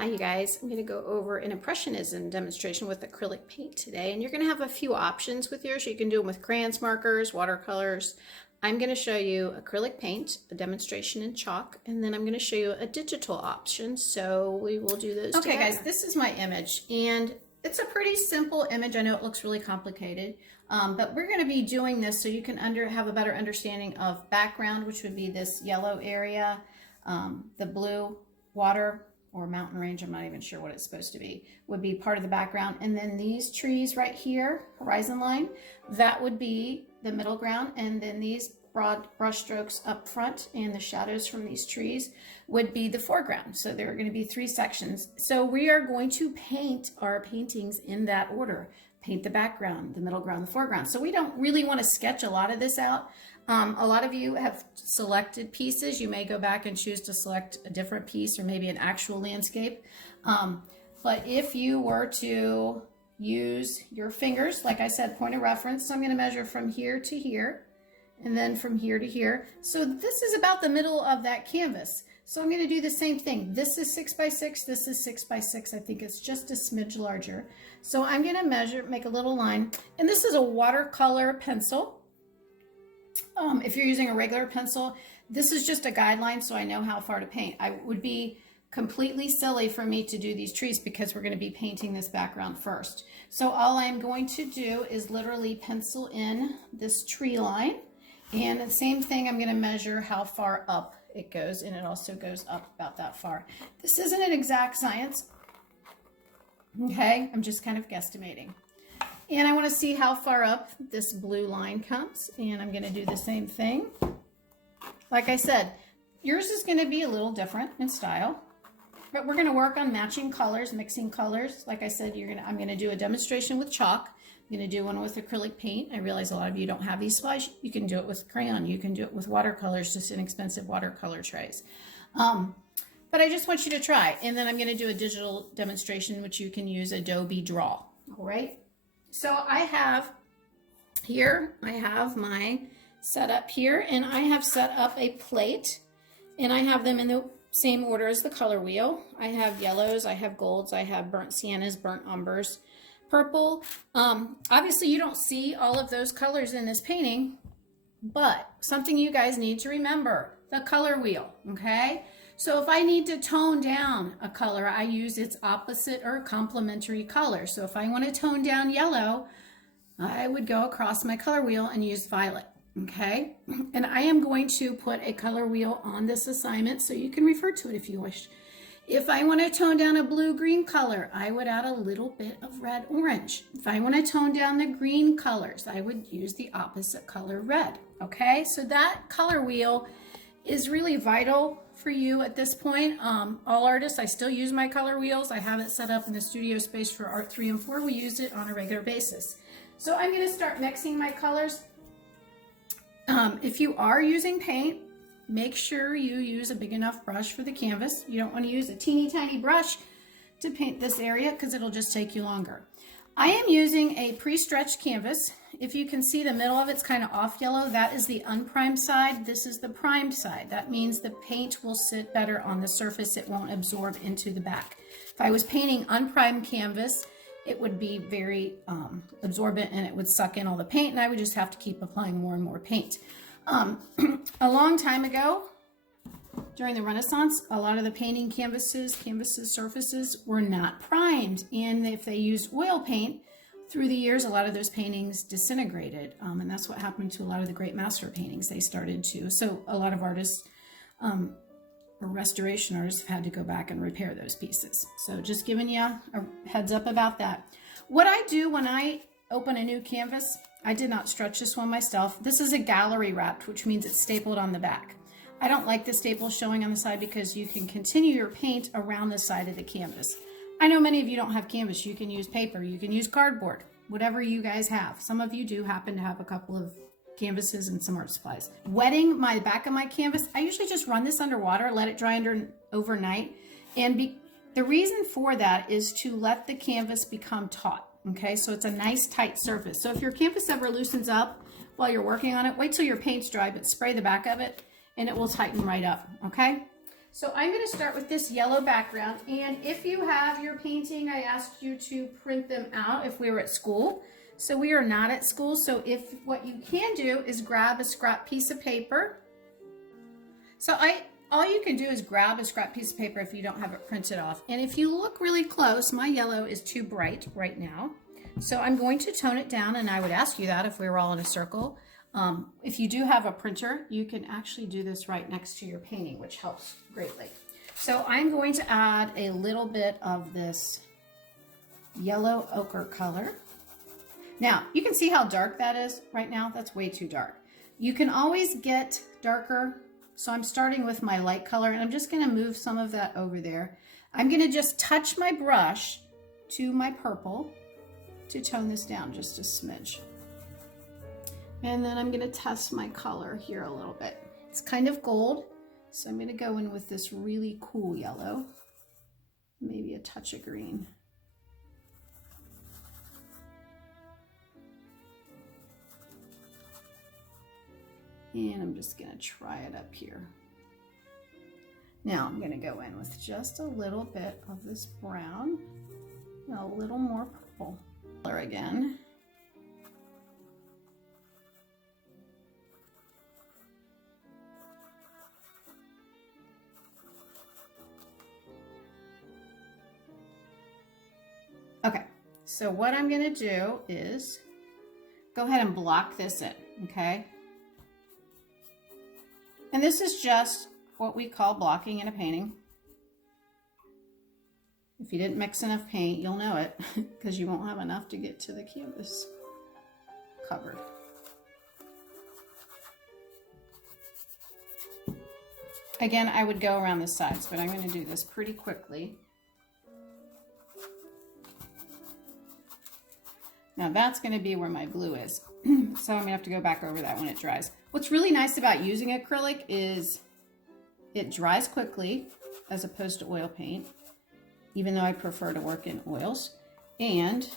Hi you guys, I'm going to go over an Impressionism demonstration with acrylic paint today, and you're going to have a few options with yours. You can do them with crayons, markers, watercolors. I'm going to show you acrylic paint, a demonstration in chalk, and then I'm going to show you a digital option, so we will do those together. Okay guys, this is my image, and it's a pretty simple image. I know it looks really complicated, but we're going to be doing this so you can have a better understanding of background, which would be this yellow area, the blue water or mountain range, I'm not even sure what it's supposed to be, would be part of the background. And then these trees right here, horizon line, that would be the middle ground. And then these broad brush strokes up front and the shadows from these trees would be the foreground. So there are going to be three sections. So we are going to paint our paintings in that order. Paint the background, the middle ground, the foreground. So we don't really want to sketch a lot of this out. A lot of you have selected pieces. You may go back and choose to select a different piece or maybe an actual landscape. But if you were to use your fingers, like I said, point of reference, so I'm going to measure from here to here and then from here to here. So this is about the middle of that canvas. So I'm going to do the same thing. This is 6 by 6. This is 6 by 6. I think it's just a smidge larger. So I'm going to measure, make a little line. And this is a watercolor pencil. If you're using a regular pencil, this is just a guideline so I know how far to paint. I would be completely silly for me to do these trees because we're going to be painting this background first. So all I'm going to do is literally pencil in this tree line. And the same thing, I'm going to measure how far up it goes, and it also goes up about that far. This isn't an exact science, okay? I'm just kind of guesstimating. And I want to see how far up this blue line comes, and I'm going to do the same thing. Like I said, yours is going to be a little different in style, but we're going to work on matching colors, mixing colors. Like I said, I'm going to do a demonstration with chalk. I'm going to do one with acrylic paint. I realize a lot of you don't have these supplies. You can do it with crayon. You can do it with watercolors, just inexpensive watercolor trays. But I just want you to try. And then I'm going to do a digital demonstration, which you can use Adobe Draw. All right. So I have my setup here, and I have set up a plate, and I have them in the same order as the color wheel. I have yellows, I have golds, I have burnt siennas, burnt umbers, purple. Obviously you don't see all of those colors in this painting, but something you guys need to remember, the color wheel, okay? So if I need to tone down a color, I use its opposite or complementary color. So if I want to tone down yellow, I would go across my color wheel and use violet, okay? And I am going to put a color wheel on this assignment so you can refer to it if you wish. If I want to tone down a blue-green color, I would add a little bit of red-orange. If I want to tone down the green colors, I would use the opposite color red, okay? So that color wheel is really vital for you at this point. All artists, I still use my color wheels. I have it set up in the studio space for Art 3 and 4. We use it on a regular basis. So I'm going to start mixing my colors. If you are using paint, make sure you use a big enough brush for the canvas. You don't want to use a teeny tiny brush to paint this area because it'll just take you longer. I am using a pre-stretched canvas. If you can see the middle of it's kind of off yellow, that is the unprimed side. This is the primed side. That means the paint will sit better on the surface. It won't absorb into the back. If I was painting unprimed canvas, it would be very absorbent and it would suck in all the paint, and I would just have to keep applying more and more paint. A long time ago, during the Renaissance, a lot of the painting canvases, surfaces were not primed. And if they used oil paint, through the years, a lot of those paintings disintegrated. And that's what happened to a lot of the great master paintings. They started to. So a lot of artists, or restoration artists, have had to go back and repair those pieces. So just giving you a heads up about that. What I do when I open a new canvas, I did not stretch this one myself. This is a gallery wrapped, which means it's stapled on the back. I don't like the staples showing on the side because you can continue your paint around the side of the canvas. I know many of you don't have canvas. You can use paper, you can use cardboard, whatever you guys have. Some of you do happen to have a couple of canvases and some art supplies. Wetting my back of my canvas, I usually just run this underwater, let it dry overnight. And the reason for that is to let the canvas become taut. Okay, so it's a nice tight surface. So if your canvas ever loosens up while you're working on it, wait till your paint's dry, but spray the back of it and it will tighten right up, okay? So I'm going to start with this yellow background, and if you have your painting, I asked you to print them out if we were at school. So we are not at school, so if what you can do is grab a scrap piece of paper. So all you can do is grab a scrap piece of paper if you don't have it printed off. And if you look really close, my yellow is too bright right now. So I'm going to tone it down, and I would ask you that if we were all in a circle. If you do have a printer, you can actually do this right next to your painting, which helps greatly. So I'm going to add a little bit of this yellow ochre color. Now, you can see how dark that is right now. That's way too dark. You can always get darker. So I'm starting with my light color, and I'm just going to move some of that over there. I'm going to just touch my brush to my purple to tone this down just a smidge. And then I'm going to test my color here a little bit. It's kind of gold, so I'm going to go in with this really cool yellow, maybe a touch of green. And I'm just going to try it up here. Now I'm going to go in with just a little bit of this brown, and a little more purple. Color again. Okay, so what I'm going to do is go ahead and block this in, okay? And this is just what we call blocking in a painting. If you didn't mix enough paint, you'll know it because you won't have enough to get to the canvas covered. Again, I would go around the sides, but I'm going to do this pretty quickly. Now that's going to be where my blue is. So I'm going to have to go back over that when it dries. What's really nice about using acrylic is it dries quickly as opposed to oil paint, even though I prefer to work in oils. And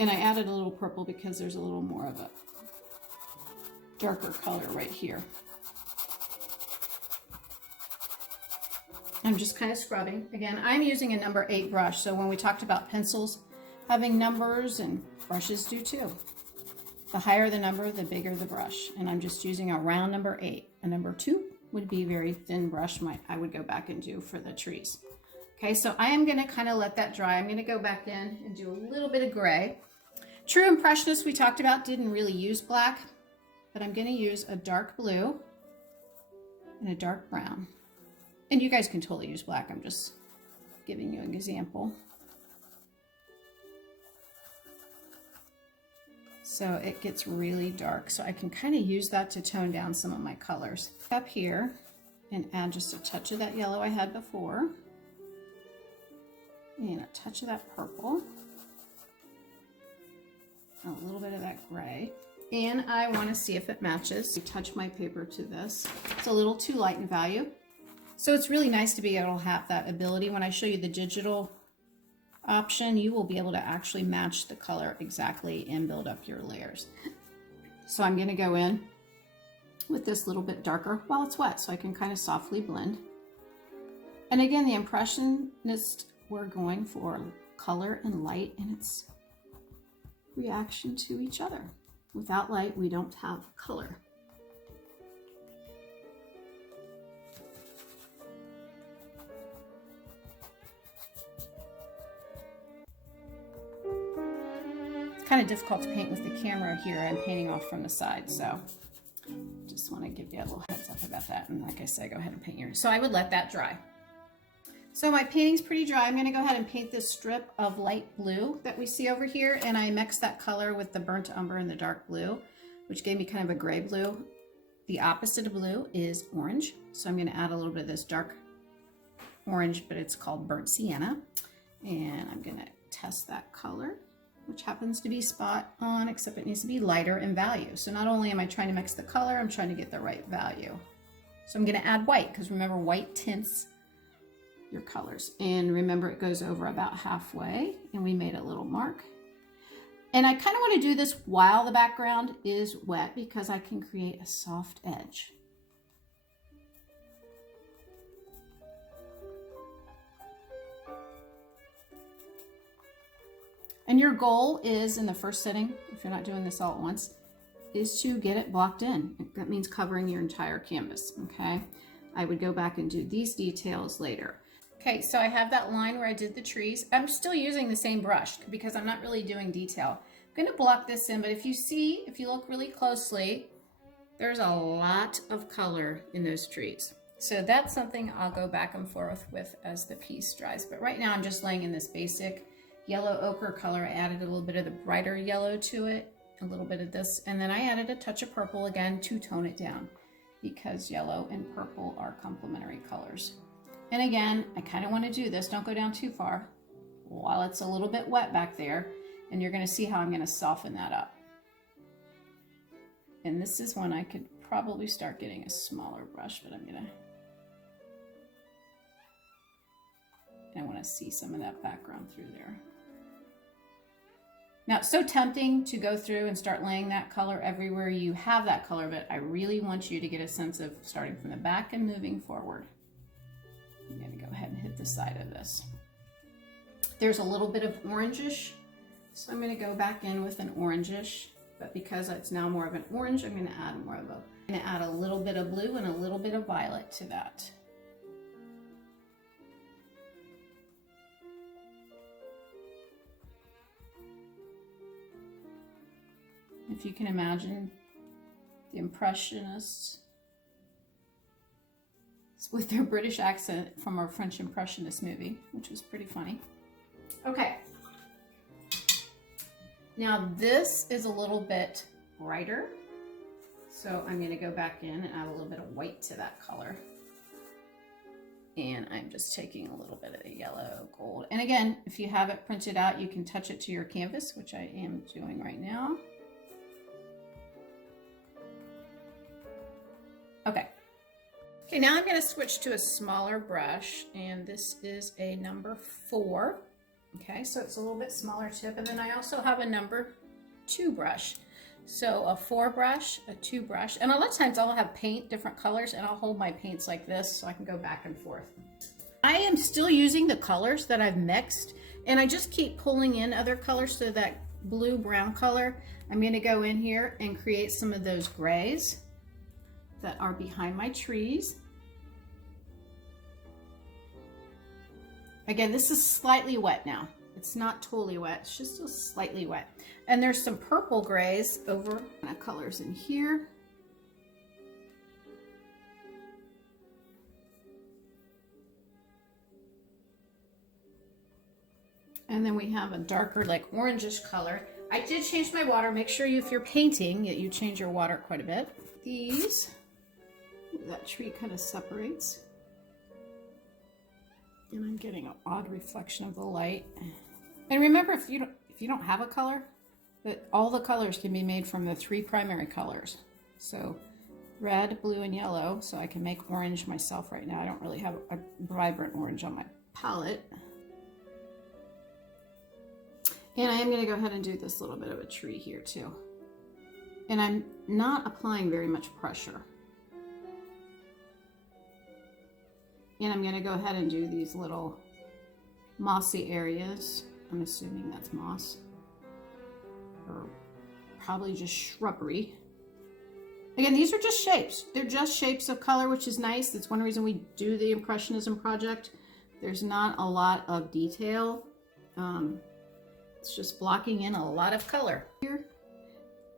I added a little purple because there's a little more of a darker color right here. I'm just kind of scrubbing. Again, I'm using a number 8 brush. So when we talked about pencils having numbers, and brushes do too. The higher the number, the bigger the brush. And I'm just using a round number 8. A number 2 would be a very thin brush I would go back and do for the trees. Okay, so I am going to kind of let that dry. I'm going to go back in and do a little bit of gray. True Impressionists we talked about didn't really use black, but I'm going to use a dark blue and a dark brown. And you guys can totally use black. I'm just giving you an example. So it gets really dark. So I can kind of use that to tone down some of my colors. Up here and add just a touch of that yellow I had before. And a touch of that purple. A little bit of that gray. And I want to see if it matches. I touch my paper to this. It's a little too light in value. So it's really nice to be able to have that ability. When I show you the digital option, you will be able to actually match the color exactly and build up your layers. So I'm going to go in with this little bit darker while it's wet so I can kind of softly blend. And again, the Impressionist, we're going for color and light and its reaction to each other. Without light, we don't have color. Kind of difficult to paint with the camera here. I'm painting off from the side, so just want to give you a little heads up about that. And like I said, go ahead and paint yours. So I would let that dry. So my painting's pretty dry. I'm going to go ahead and paint this strip of light blue that we see over here, and I mixed that color with the burnt umber and the dark blue, which gave me kind of a gray blue. The opposite of blue is orange, so I'm going to add a little bit of this dark orange, but it's called burnt sienna, and I'm going to test that color, which happens to be spot on, except it needs to be lighter in value. So not only am I trying to mix the color, I'm trying to get the right value. So I'm going to add white, because remember, white tints your colors. And remember, it goes over about halfway, and we made a little mark. And I kind of want to do this while the background is wet, because I can create a soft edge. And your goal is, in the first sitting, if you're not doing this all at once, is to get it blocked in. That means covering your entire canvas, okay? I would go back and do these details later. Okay, so I have that line where I did the trees. I'm still using the same brush because I'm not really doing detail. I'm gonna block this in, but if you look really closely, there's a lot of color in those trees. So that's something I'll go back and forth with as the piece dries. But right now I'm just laying in this basic yellow ochre color. I added a little bit of the brighter yellow to it, a little bit of this, and then I added a touch of purple again to tone it down because yellow and purple are complementary colors. And again, I kind of want to do this, don't go down too far, while it's a little bit wet back there, and you're going to see how I'm going to soften that up. And this is when I could probably start getting a smaller brush, but I want to see some of that background through there. Now, it's so tempting to go through and start laying that color everywhere you have that color, but I really want you to get a sense of starting from the back and moving forward. I'm going to go ahead and hit the side of this. There's a little bit of orangish, so I'm going to go back in with an orangish, but because it's now more of an orange, I'm going to add a little bit of blue and a little bit of violet to that. If you can imagine the Impressionists with their British accent from our French Impressionist movie, which was pretty funny. Okay. Now this is a little bit brighter. So I'm going to go back in and add a little bit of white to that color. And I'm just taking a little bit of the yellow gold. And again, if you have it printed out, you can touch it to your canvas, which I am doing right now. Okay. Okay, now I'm going to switch to a smaller brush, and this is a number 4. Okay, so it's a little bit smaller tip, and then I also have a number 2 brush. So a 4 brush, a 2 brush, and a lot of times I'll have paint different colors, and I'll hold my paints like this so I can go back and forth. I am still using the colors that I've mixed, and I just keep pulling in other colors. So that blue-brown color, I'm going to go in here and create some of those grays that are behind my trees. Again, this is slightly wet now. It's not totally wet, it's just still slightly wet. And there's some purple grays over colors in here. And then we have a darker, like orangish color. I did change my water. Make sure if you're painting, you change your water quite a bit. These, that tree kind of separates. And I'm getting an odd reflection of the light. And remember, if you don't have a color, that all the colors can be made from the 3 primary colors. So red, blue, and yellow. So I can make orange myself right now. I don't really have a vibrant orange on my palette. And I am going to go ahead and do this little bit of a tree here too. And I'm not applying very much pressure. And I'm going to go ahead and do these little mossy areas. I'm assuming that's moss. Or probably just shrubbery. Again, these are just shapes. They're just shapes of color, which is nice. That's one reason we do the Impressionism project. There's not a lot of detail. It's just blocking in a lot of color. Here,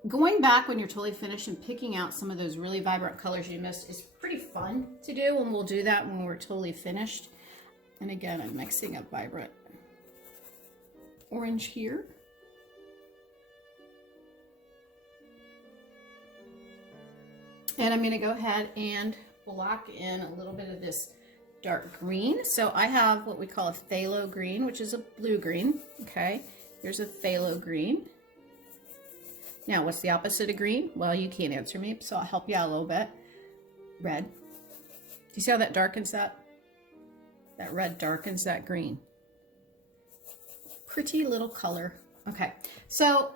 going back when you're totally finished and picking out some of those really vibrant colors you missed is pretty fun to do, and we'll do that when we're totally finished. And again, I'm mixing up vibrant orange here. And I'm going to go ahead and block in a little bit of this dark green. So I have what we call a phthalo green, which is a blue green. Okay, here's a phthalo green. Now, what's the opposite of green? Well, you can't answer me, so I'll help you out a little bit. Red. Do you see how that darkens that? That red darkens that green. Pretty little color. Okay, so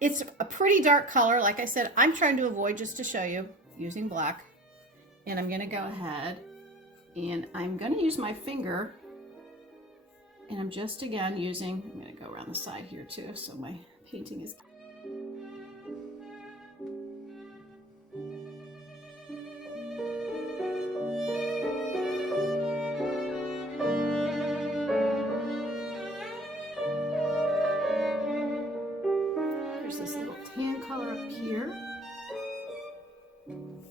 it's a pretty dark color. Like I said, I'm trying to avoid, just to show you, using black. And I'm going to go ahead and I'm going to use my finger And I'm just again using, I'm going to go around the side here too, so my painting is. There's this little tan color up here. And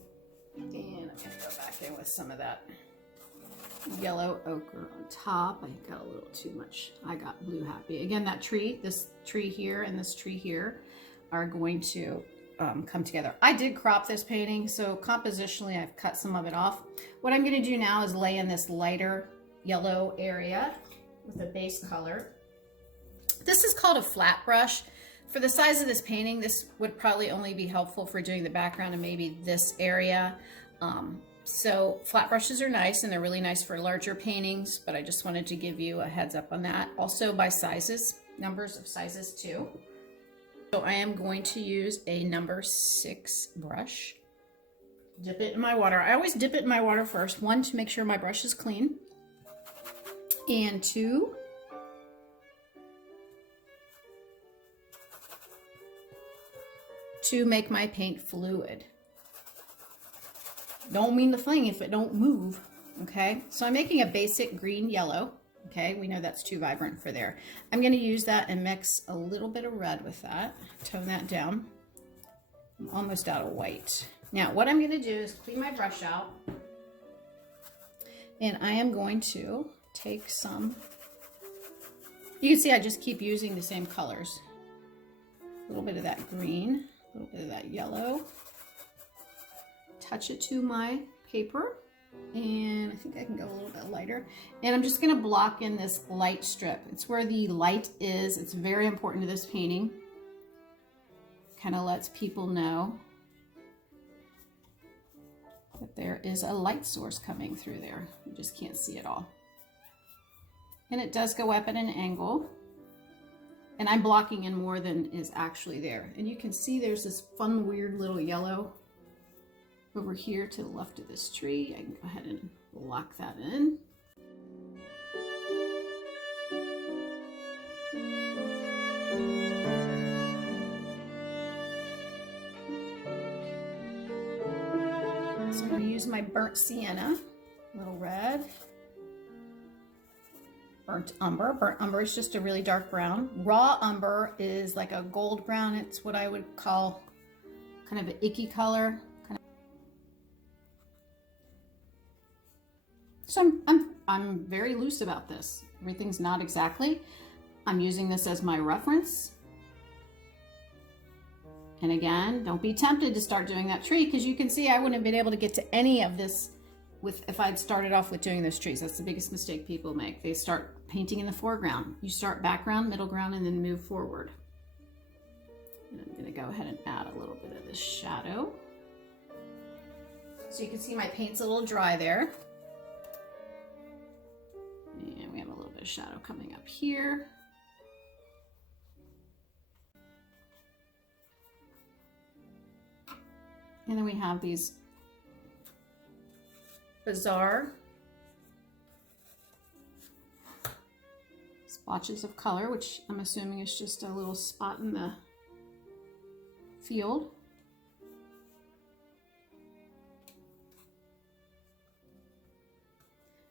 I'm going to go back in with some of that yellow ochre on top. I got a little too much. I got blue happy. Again, that tree, this tree here and this tree here are going to come together. I did crop this painting, so compositionally I've cut some of it off. What I'm going to do now is lay in this lighter yellow area with a base color. This is called a flat brush. For the size of this painting, this would probably only be helpful for doing the background and maybe this area. So flat brushes are nice and they're really nice for larger paintings, but I just wanted to give you a heads up on that. Also by sizes, numbers of sizes too. So I am going to use a number 6 brush. Dip it in my water. I always dip it in my water first. 1, to make sure my brush is clean. And 2, to make my paint fluid. Don't mean the thing if it don't move, okay? So I'm making a basic green yellow, okay? We know that's too vibrant for there. I'm gonna use that and mix a little bit of red with that, tone that down. I'm almost out of white. Now, what I'm gonna do is clean my brush out, and I am going to take some, you can see I just keep using the same colors. A little bit of that green, a little bit of that yellow. Touch it to my paper, and I think I can go a little bit lighter. And I'm just gonna block in this light strip. It's where the light is. It's very important to this painting. Kind of lets people know that there is a light source coming through there. You just can't see it all. And it does go up at an angle. And I'm blocking in more than is actually there. And you can see there's this fun, weird little yellow over here to the left of this tree. I can go ahead and lock that in. So I'm going to use my burnt sienna, a little red. Burnt umber. Burnt umber is just a really dark brown. Raw umber is like a gold brown. It's what I would call kind of an icky color. So I'm very loose about this. Everything's not exactly. I'm using this as my reference. And again, don't be tempted to start doing that tree, because you can see I wouldn't have been able to get to any of this if I'd started off with doing those trees. That's the biggest mistake people make. They start painting in the foreground. You start background, middle ground, and then move forward. And I'm going to go ahead and add a little bit of this shadow. So you can see my paint's a little dry there. And we have a little bit of shadow coming up here. And then we have these bizarre splotches of color, which I'm assuming is just a little spot in the field.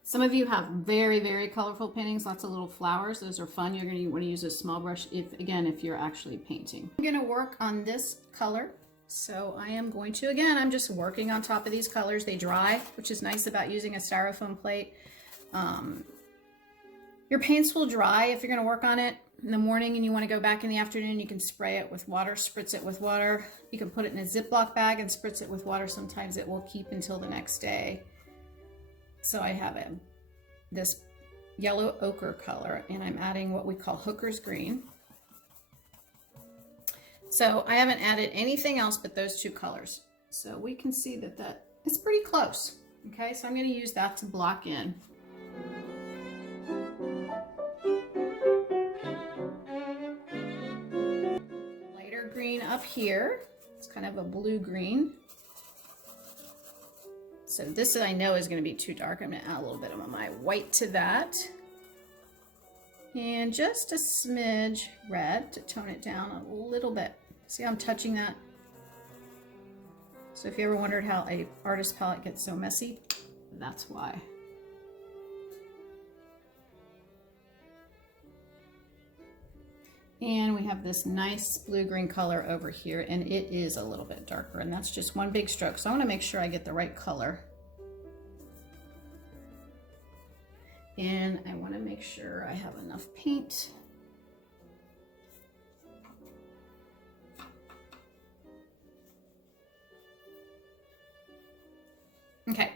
Some of you have very, very colorful paintings, lots of little flowers. Those are fun. You're going to want to use a small brush if you're actually painting. I'm going to work on this color. So I am going to, again, I'm just working on top of these colors. They dry, which is nice about using a styrofoam plate. Your paints will dry if you're going to work on it in the morning and you want to go back in the afternoon. You can spray it with water, spritz it with water. You can put it in a Ziploc bag and spritz it with water. Sometimes it will keep until the next day. So I have this yellow ochre color, and I'm adding what we call hooker's green. So I haven't added anything else but those two colors. So we can see that it's pretty close. Okay, so I'm going to use that to block in. Lighter green up here. It's kind of a blue green. So this I know is going to be too dark. I'm going to add a little bit of my white to that. And just a smidge red to tone it down a little bit. See how I'm touching that? So if you ever wondered how an artist palette gets so messy, that's why. And we have this nice blue-green color over here, and it is a little bit darker, and that's just one big stroke. So I want to make sure I get the right color. And I want to make sure I have enough paint. Okay,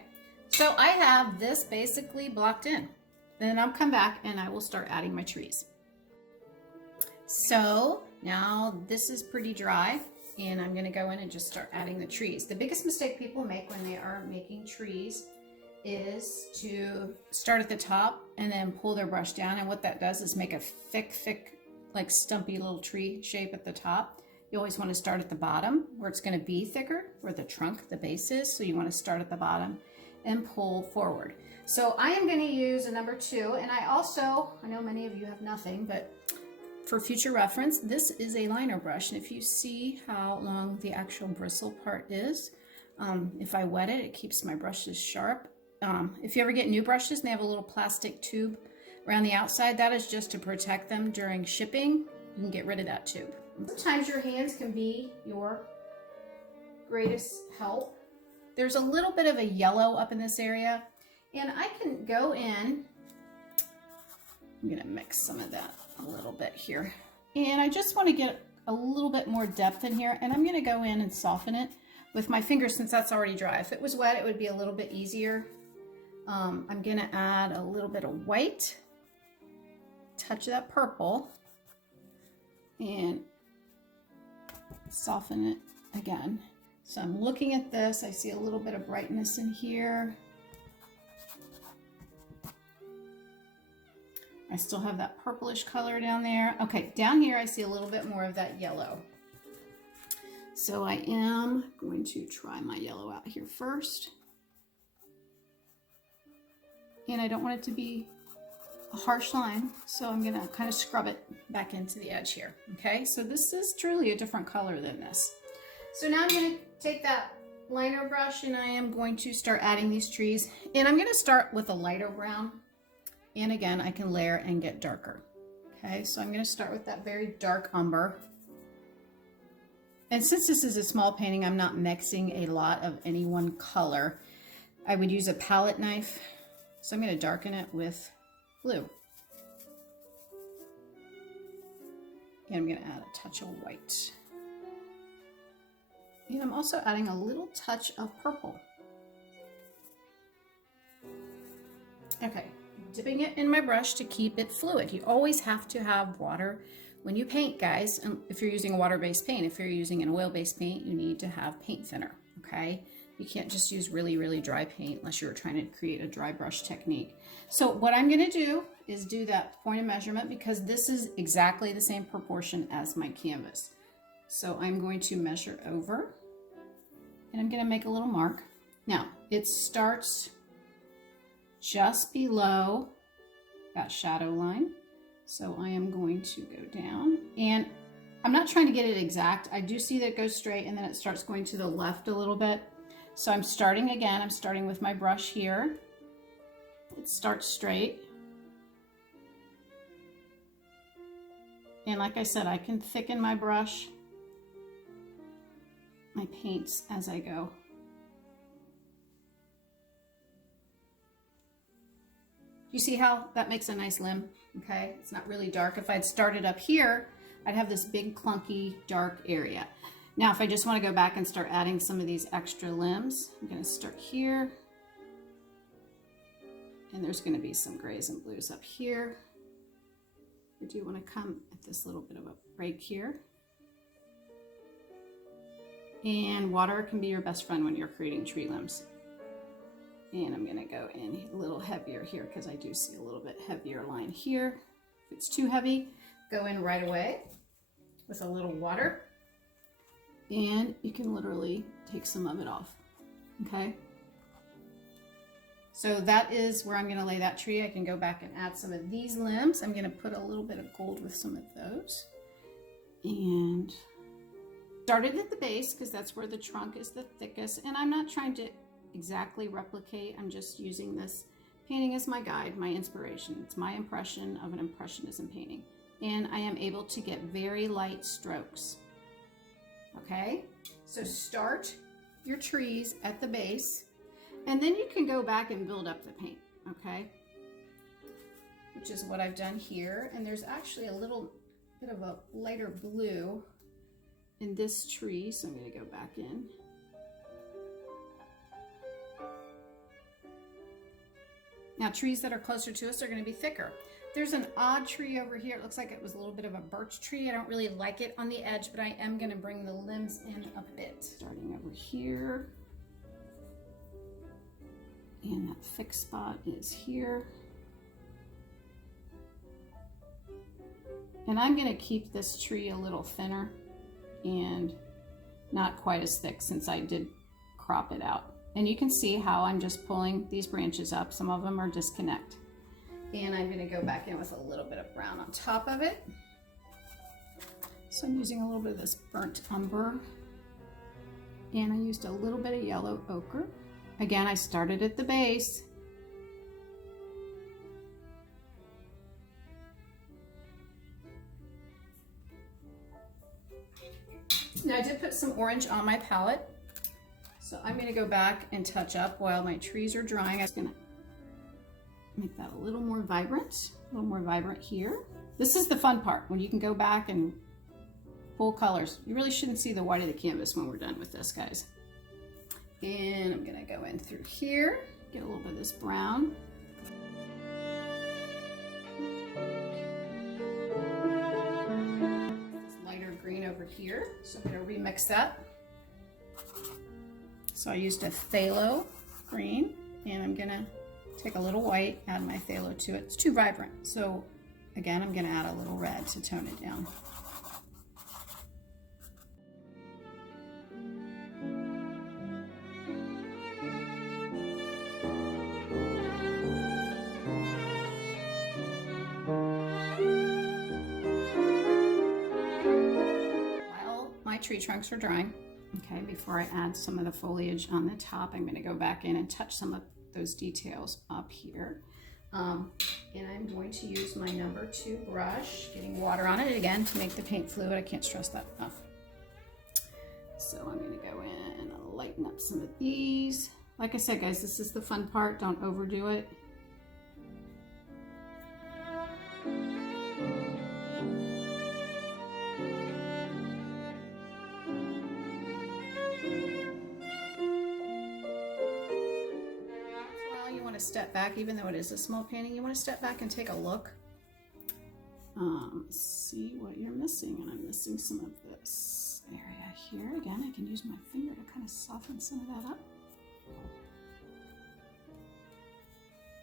so I have this basically blocked in. Then I'll come back and I will start adding my trees. So now this is pretty dry, and I'm gonna go in and just start adding the trees. The biggest mistake people make when they are making trees is to start at the top and then pull their brush down, and what that does is make a thick, like stumpy little tree shape at the top. You always want to start at the bottom where it's going to be thicker, where the trunk, the base is, so you want to start at the bottom and pull forward. So I am going to use a number 2, and I know many of you have nothing, but for future reference, this is a liner brush, and if you see how long the actual bristle part is, if I wet it, it keeps my brushes sharp. If you ever get new brushes and they have a little plastic tube around the outside, that is just to protect them during shipping. You can get rid of that tube. Sometimes your hands can be your greatest help. There's a little bit of a yellow up in this area, and I can go in. I'm gonna mix some of that a little bit here. And I just want to get a little bit more depth in here, and I'm gonna go in and soften it with my fingers since that's already dry. If it was wet, it would be a little bit easier. I'm gonna add a little bit of white, touch of that purple, and soften it again. So I'm looking at this, I see a little bit of brightness in here. I still have that purplish color down there. Okay, down here I see a little bit more of that yellow. So I am going to try my yellow out here first. And I don't want it to be a harsh line, so I'm gonna kind of scrub it back into the edge here. Okay, so this is truly a different color than this. So now I'm gonna take that liner brush and I am going to start adding these trees. And I'm gonna start with a lighter brown. And again, I can layer and get darker. Okay, so I'm gonna start with that very dark umber. And since this is a small painting, I'm not mixing a lot of any one color. I would use a palette knife. So I'm going to darken it with blue. And I'm going to add a touch of white. And I'm also adding a little touch of purple. Okay, dipping it in my brush to keep it fluid. You always have to have water when you paint, guys. If you're using a water-based paint, if you're using an oil-based paint, you need to have paint thinner, okay? You can't just use really dry paint unless you're trying to create a dry brush technique. So what I'm going to do is do that point of measurement because this is exactly the same proportion as my canvas. So I'm going to measure over and I'm going to make a little mark. Now it starts just below that shadow line. So I am going to go down, and I'm not trying to get it exact. I do see that it goes straight and then it starts going to the left a little bit. So I'm starting again, I'm starting with my brush here. It starts straight. And like I said, I can thicken my brush, my paints as I go. You see how that makes a nice limb? Okay, it's not really dark. If I'd started up here, I'd have this big clunky dark area. Now, if I just want to go back and start adding some of these extra limbs, I'm going to start here. And there's going to be some grays and blues up here. I do want to come at this little bit of a break here. And water can be your best friend when you're creating tree limbs. And I'm going to go in a little heavier here because I do see a little bit heavier line here. If it's too heavy, go in right away with a little water. And you can literally take some of it off, okay? So that is where I'm going to lay that tree. I can go back and add some of these limbs. I'm going to put a little bit of gold with some of those. And started at the base because that's where the trunk is the thickest. And I'm not trying to exactly replicate. I'm just using this painting as my guide, my inspiration. It's my impression of an Impressionism painting. And I am able to get very light strokes. Okay, so start your trees at the base, and then you can go back and build up the paint, okay? Which is what I've done here. And there's actually a little bit of a lighter blue in this tree, so I'm going to go back in. Now, trees that are closer to us are going to be thicker. There's an odd tree over here. It looks like it was a little bit of a birch tree. I don't really like it on the edge, but I am going to bring the limbs in a bit. Starting over here. And that thick spot is here. And I'm going to keep this tree a little thinner and not quite as thick since I did crop it out. And you can see how I'm just pulling these branches up. Some of them are disconnect. And I'm going to go back in with a little bit of brown on top of it. So I'm using a little bit of this burnt umber. And I used a little bit of yellow ochre. Again, I started at the base. Now I did put some orange on my palette. So I'm going to go back and touch up while my trees are drying. I'm going to make that a little more vibrant here. This is the fun part, when you can go back and pull colors. You really shouldn't see the white of the canvas when we're done with this, guys. And I'm gonna go in through here, get a little bit of this brown. This lighter green over here, so I'm gonna remix that. So I used a phthalo green, and I'm gonna take a little white, add my phthalo to it. It's too vibrant. So again, I'm gonna add a little red to tone it down. While my tree trunks are drying, okay, before I add some of the foliage on the top, I'm gonna go back in and touch some of those details up here. And I'm going to use my number 2 brush, getting water on it again to make the paint fluid. I can't stress that enough. So I'm going to go in and lighten up some of these. Like I said, guys, this is the fun part. Don't overdo it. Step back, even though it is a small painting, you want to step back and take a look. See what you're missing, and I'm missing some of this area here. Again, I can use my finger to kind of soften some of that up.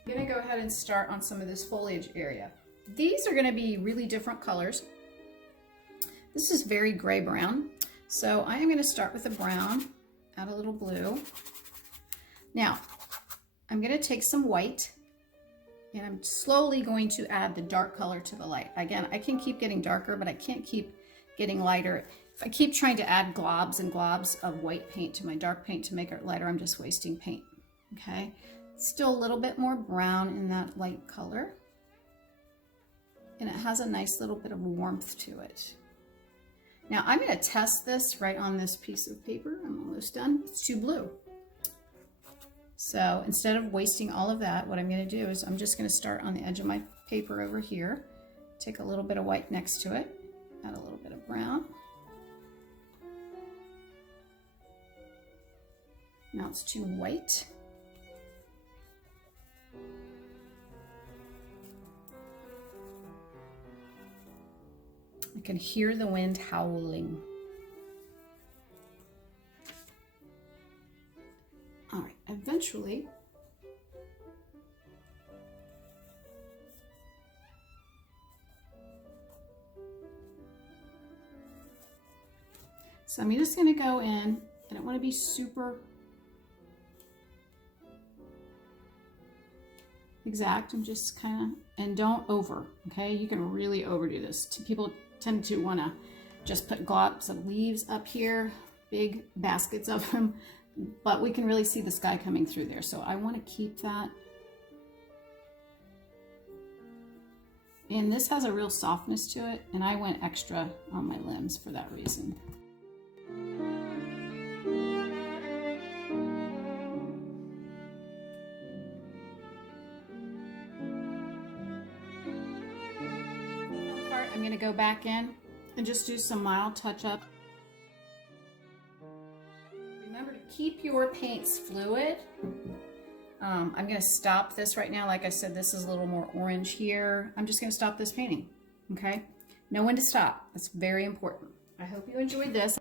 I'm going to go ahead and start on some of this foliage area. These are going to be really different colors. This is very gray brown, so I am going to start with a brown, add a little blue. Now I'm going to take some white, and I'm slowly going to add the dark color to the light. Again, I can keep getting darker, but I can't keep getting lighter. If I keep trying to add globs and globs of white paint to my dark paint to make it lighter, I'm just wasting paint. Okay, still a little bit more brown in that light color, and it has a nice little bit of warmth to it. Now I'm going to test this right on this piece of paper. I'm almost done. It's too blue. So instead of wasting all of that, what I'm going to do is I'm just going to start on the edge of my paper over here, take a little bit of white next to it, add a little bit of brown. Now it's too white. I can hear the wind howling. All right, eventually, so I'm just going to go in. I don't want to be super exact. I'm just kind of, and don't over, okay? You can really overdo this. People tend to want to just put globs of leaves up here, big baskets of them, but we can really see the sky coming through there. So I want to keep that. And this has a real softness to it, and I went extra on my limbs for that reason. I'm going to go back in and just do some mild touch-up. Remember to keep your paints fluid. I'm going to stop this right now. Like I said, this is a little more orange here. I'm just going to stop this painting, okay? Know when to stop. That's very important. I hope you enjoyed this.